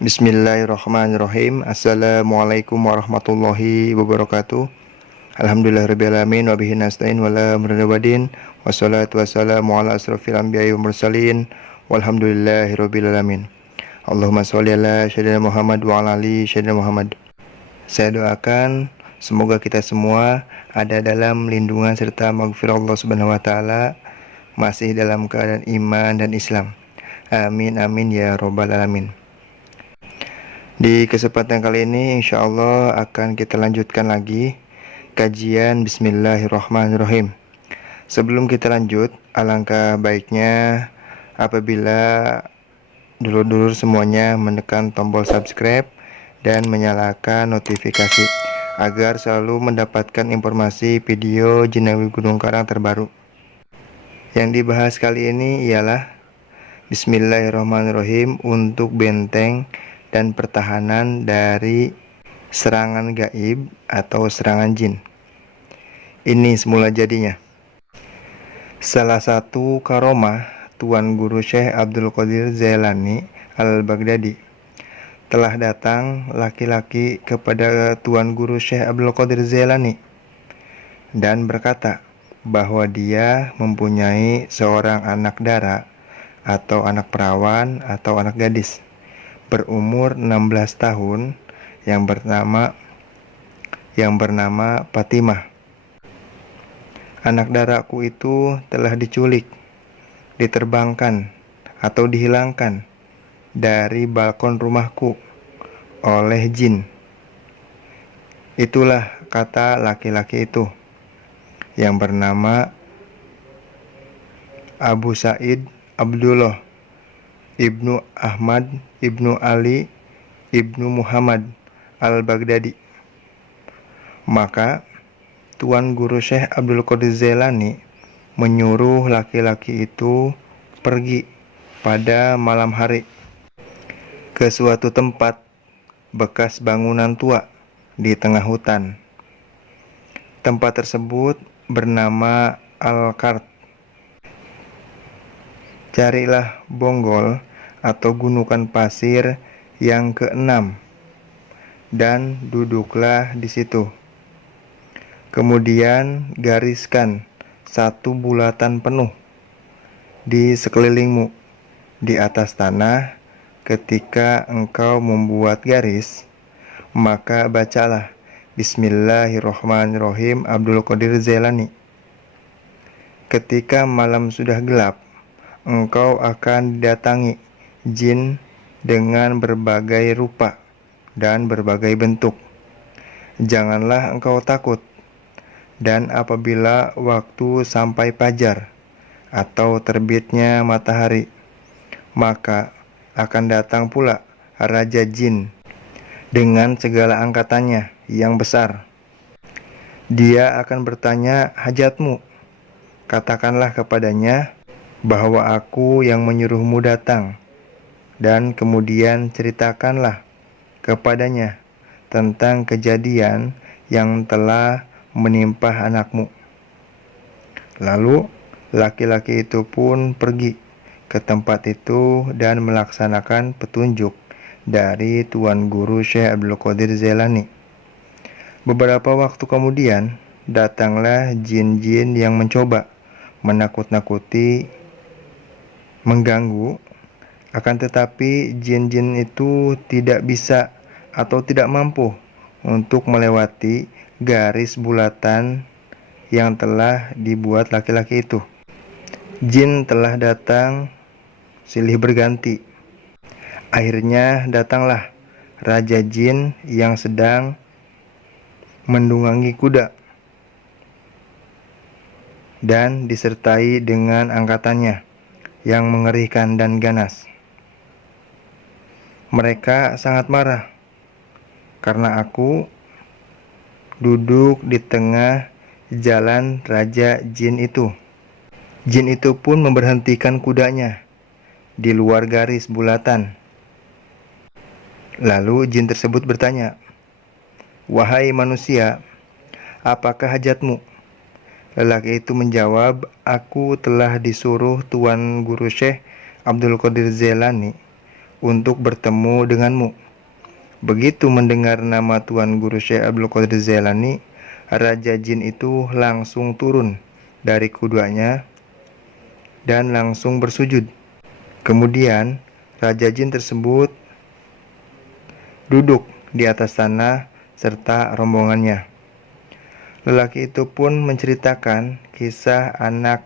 Bismillahirrahmanirrahim. Assalamualaikum warahmatullahi wabarakatuh. Alhamdulillahirrabbilalamin. Wabihi nasta'in wala muradawadin. Wassalatu wassalamu ala asrafil anbiya'i wa mursalin. Walhamdulillahirrabbilalamin. Allahumma sholli ala Sayyidina Muhammad wa ala ali Sayyidina Muhammad. Saya doakan semoga kita semua ada dalam lindungan serta maghfirah Allah Subhanahu wa taala, masih dalam keadaan iman dan Islam. Amin amin ya robbal alamin. Di kesempatan kali ini insya Allah akan kita lanjutkan lagi kajian Bismillahirrahmanirrahim. Sebelum kita lanjut, alangkah baiknya apabila dulur-dulur semuanya menekan tombol subscribe dan menyalakan notifikasi agar selalu mendapatkan informasi video Jenawi Gunung Karang terbaru. Yang dibahas kali ini ialah Bismillahirrahmanirrahim untuk benteng dan pertahanan dari serangan gaib atau serangan jin. Ini semula jadinya. Salah satu karomah Tuan Guru Syekh Abdul Qadir Jailani Al-Baghdadi. Telah datang laki-laki kepada Tuan Guru Syekh Abdul Qadir Jailani dan berkata bahwa dia mempunyai seorang anak dara atau anak perawan atau anak gadis berumur 16 tahun yang bernama Fatimah. Anak daraku itu telah diculik, diterbangkan atau dihilangkan dari balkon rumahku oleh jin. Itulah kata laki-laki itu yang bernama Abu Sa'id Abdullah Ibnu Ahmad Ibnu Ali Ibnu Muhammad Al-Baghdadi. Maka Tuan Guru Syekh Abdul Qadir Jailani menyuruh laki-laki itu pergi pada malam hari ke suatu tempat bekas bangunan tua di tengah hutan. Tempat tersebut bernama Al-Kart. Carilah bonggol atau gundukan pasir yang keenam dan duduklah di situ. Kemudian gariskan satu bulatan penuh di sekelilingmu di atas tanah. Ketika engkau membuat garis, maka bacalah Bismillahirrahmanirrahim Abdul Qadir Jailani. Ketika malam sudah gelap, engkau akan didatangi jin dengan berbagai rupa dan berbagai bentuk. Janganlah engkau takut, dan apabila waktu sampai fajar atau terbitnya matahari, maka akan datang pula Raja Jin dengan segala angkatannya yang besar. Dia akan bertanya hajatmu. Katakanlah kepadanya bahwa aku yang menyuruhmu datang, dan kemudian ceritakanlah kepadanya tentang kejadian yang telah menimpa anakmu. Lalu laki-laki itu pun pergi ke tempat itu dan melaksanakan petunjuk dari Tuan Guru Syekh Abdul Qadir Jailani. Beberapa waktu kemudian datanglah jin-jin yang mencoba menakut-nakuti, mengganggu. Akan tetapi jin-jin itu tidak bisa atau tidak mampu untuk melewati garis bulatan yang telah dibuat laki-laki itu. Jin telah datang silih berganti. Akhirnya datanglah Raja Jin yang sedang mendunggangi kuda dan disertai dengan angkatannya yang mengerikan dan ganas. Mereka sangat marah karena aku duduk di tengah jalan Raja Jin itu. Jin itu pun memberhentikan kudanya di luar garis bulatan. Lalu jin tersebut bertanya, "Wahai manusia, apakah hajatmu?" Lelaki itu menjawab, "Aku telah disuruh Tuan Guru Syekh Abdul Qadir Jailani untuk bertemu denganmu. Begitu mendengar nama Tuan Guru Syekh Abdul Qadir Jailani, Raja Jin itu langsung turun dari kudanya dan langsung bersujud. Kemudian Raja Jin tersebut duduk di atas tanah serta rombongannya. Lelaki itu pun menceritakan kisah anak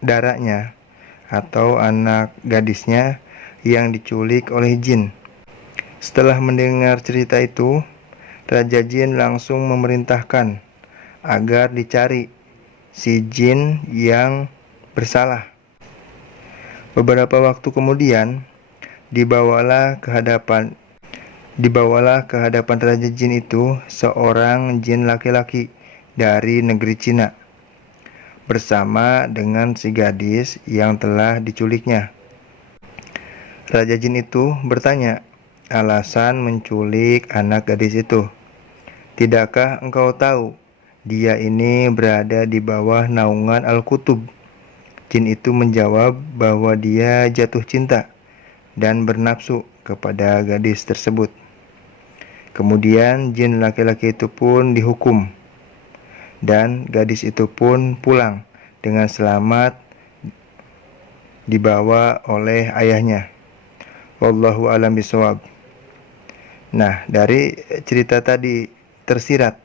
darahnya atau anak gadisnya yang diculik oleh jin. Setelah mendengar cerita itu, Raja Jin langsung memerintahkan agar dicari si jin yang bersalah. Beberapa waktu kemudian, dibawalah ke hadapan Raja Jin itu seorang jin laki-laki dari negeri Cina bersama dengan si gadis yang telah diculiknya. Raja Jin itu bertanya alasan menculik anak gadis itu. Tidakkah engkau tahu dia ini berada di bawah naungan Al-Qutub? Jin itu menjawab bahwa dia jatuh cinta dan bernafsu kepada gadis tersebut. Kemudian jin laki-laki itu pun dihukum dan gadis itu pun pulang dengan selamat dibawa oleh ayahnya. Wallahu a'lam bishawab. Nah, dari cerita tadi tersirat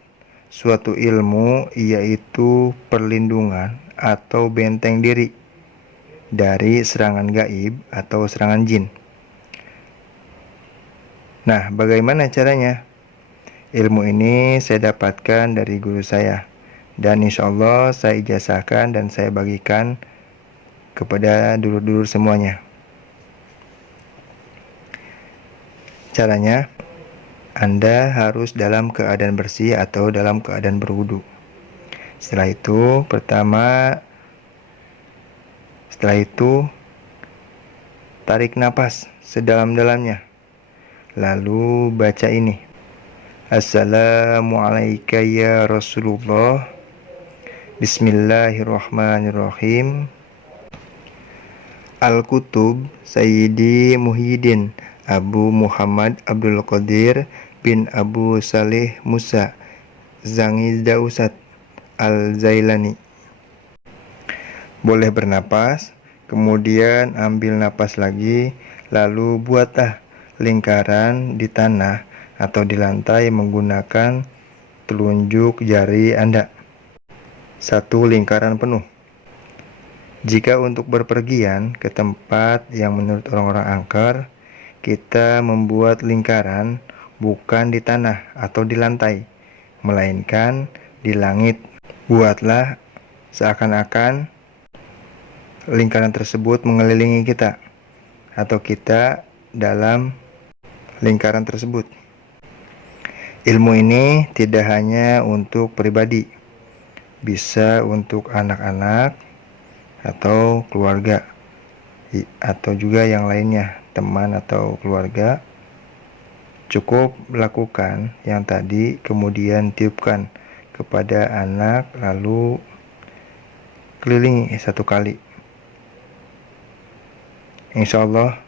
suatu ilmu, yaitu perlindungan atau benteng diri dari serangan gaib atau serangan jin. Nah, bagaimana caranya? Ilmu ini saya dapatkan dari guru saya, dan insya Allah saya ijazahkan dan saya bagikan kepada dulur-dulur semuanya. Caranya, Anda harus dalam keadaan bersih atau dalam keadaan berwudu. Setelah itu tarik napas sedalam-dalamnya. Lalu baca ini. Assalamualaikum ya Rasulullah. Bismillahirrahmanirrahim. Al-Kutub Sayyidi Muhyiddin Abu Muhammad Abdul Qadir bin Abu Saleh Musa Zangidausat Al-Zailani. Boleh bernapas, kemudian ambil napas lagi, lalu buatlah lingkaran di tanah atau di lantai menggunakan telunjuk jari Anda. 1 lingkaran penuh. Jika untuk berpergian ke tempat yang menurut orang-orang angker, kita membuat lingkaran bukan di tanah atau di lantai, melainkan di langit. Buatlah seakan-akan lingkaran tersebut mengelilingi kita, atau kita dalam lingkaran tersebut. Ilmu ini tidak hanya untuk pribadi, bisa untuk anak-anak atau keluarga, atau juga yang lainnya, teman atau keluarga. Cukup lakukan yang tadi, kemudian tiupkan kepada anak, lalu kelilingi 1 kali. Insya Allah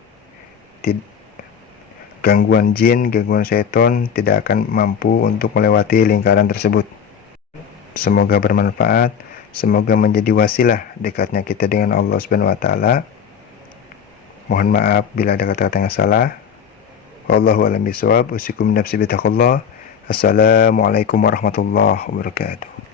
gangguan jin, gangguan setan tidak akan mampu untuk melewati lingkaran tersebut. Semoga bermanfaat, semoga menjadi wasilah dekatnya kita dengan Allah Subhanahu wa taala. Mohon maaf bila ada kata-kata yang salah. Wallahu a'lam bishawab. Usikum nafsi bitaqullah. Assalamualaikum warahmatullahi wabarakatuh.